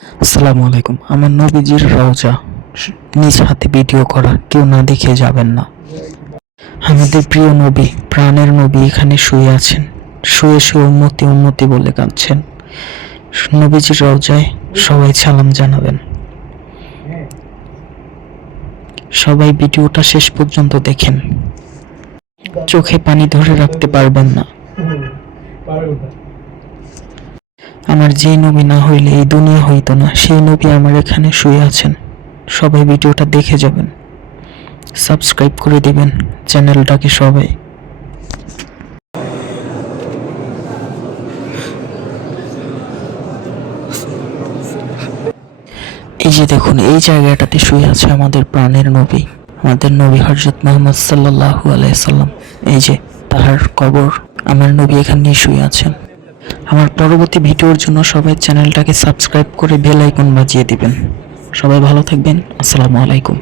আসসালামু আলাইকুম। আমার নবীজির রওজা। নিজ হাতে ভিডিও করা কেউ না দেখে যাবেন না। আমাদের প্রিয় নবী, প্রাণের নবী এখানে শুয়ে আছেন। শুয়ে শুয়ে উন্মতি উন্মতি বলে কাঁদছেন। নবীজির রওজায় সবাই সালাম জানাবেন। সবাই ভিডিওটা শেষ পর্যন্ত দেখেন। চোখে পানি ধরে রাখতে পারবেন না। আমার যেই নবী না হইলে এই দুনিয়া হইতো না, সেই নবী আমার এখানে শুয়ে আছেন। সবাই ভিডিওটা দেখে যাবেন। সাবস্ক্রাইব করে দিবেন চ্যানেলটাকে সবাই। এই যে দেখুন, এই জায়গাটাতে শুয়ে আছে আমাদের প্রাণের নবী, আমাদের নবী হজরত মোহাম্মদ সাল্লাল্লাহু আলাইসাল্লাম এই যে তাহার কবর, আমার নবী এখানেই শুয়ে আছেন। আমার পরবর্তী ভিডিওর জন্য সবাই চ্যানেলটাকে সাবস্ক্রাইব করে বেল আইকন বাজিয়ে দিবেন। সবাই ভালো থাকবেন। আসসালামু আলাইকুম।